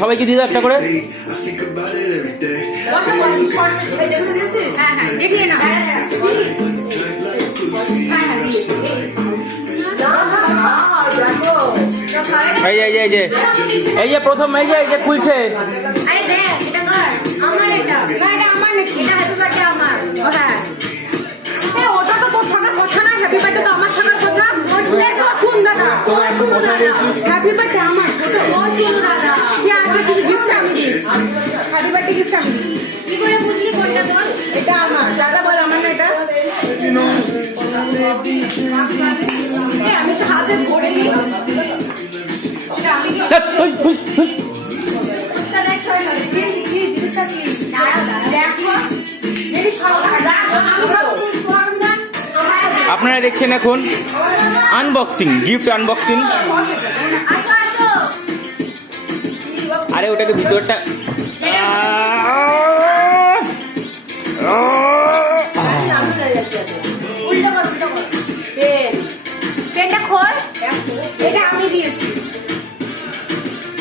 সবাইকে দিয়ে দাও একটা করে। এই যে প্রথম এই যে খুলছে। ওটা তো তোর থাকার কথা না, হ্যাপি বার্থডে তো আমার থাকার কথা। শুন দাদা, হ্যাপি বার্থডে আমার কি আছে, কিছু গিফট আমি দিই, হ্যাপি বার্থডে গিফট আমি দিই। কি করে বুঝলি কোনটা তোর? এটা আমার। দাদা বল আমার না এটা। আমি তো হাতে ধরে নিই, এটা আমি দিই। আপনারা দেখছেন এখন আনবক্সিং, গিফট আনবক্সিং। আরে ওটাকে ভিতরটা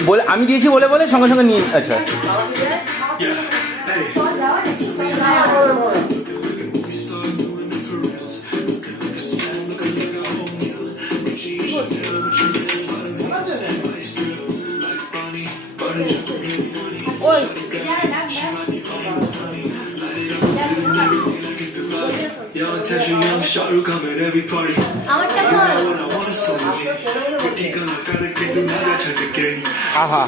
বলে আমি দিয়েছি বলে বলে সঙ্গে সঙ্গে নিয়ে। আচ্ছা আহা,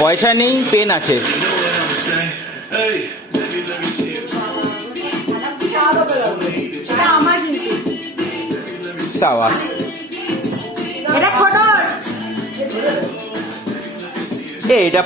পয়সা নেই, পেন আছে। সাবাস। এটা